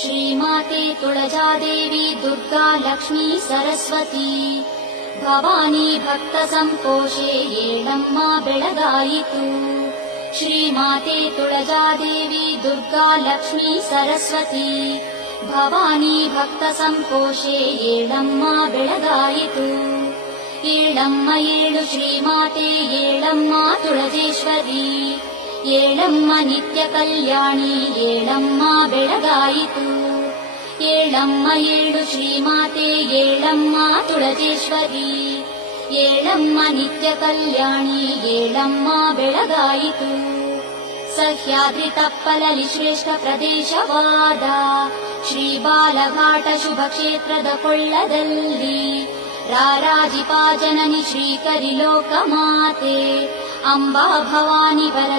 ಶ್ರೀಮಾತೆ ತುಳಜಾದೇವಿ ದುರ್ಗಾ ಲಕ್ಷ್ಮೀ ಸರಸ್ವತಿ ಭವಾನಿ ಭಕ್ತ ಸಂಕೋಶೆ ಏಳಮ್ಮ ಬೆಳಗಾಯಿತು. ಶ್ರೀಮಾತೆ ತುಳಜಾದೇವಿ ದುರ್ಗಾ ಲಕ್ಷ್ಮೀ ಸರಸ್ವತಿ ಭವಾನಿ ಭಕ್ತ ಸಂಕೋಶೆ ಏಳಮ್ಮ ಬೆಳಗಾಯಿತು. ಏಳಮ್ಮ ಏಳು ಶ್ರೀಮಾತೆ ಏಳಮ್ಮ ತುಳಜೇಶ್ವರಿ ಏಳಮ್ಮ ನಿತ್ಯ ಕಲ್ಯಾಣಿ ಏಳಮ್ಮ ಬೆಳಗಾಯಿತು. ಏಳಮ್ಮ ಏಳು ಶ್ರೀಮಾತೆ ಏಳಮ್ಮ ತುಳಜೇಶ್ವರಿ ಏಳಮ್ಮ ನಿತ್ಯ ಕಲ್ಯಾಣಿ ಏಳಮ್ಮ ಬೆಳಗಾಯಿತು. ಸಹ್ಯಾದ್ರಿ ತಪ್ಪಲಲಿ ಶ್ರೇಷ್ಠ ಪ್ರದೇಶವಾದ ಶ್ರೀ ಬಾಲಘಾಟ ಶುಭ ಕ್ಷೇತ್ರದ ಕೊಳ್ಳದಲ್ಲಿ ರಾರಾಜಿಪಾ ಜನನಿ ಶ್ರೀಕರಿ ಲೋಕ ಮಾತೆ ಅಂಬಾ ಭವಾನಿ ವರ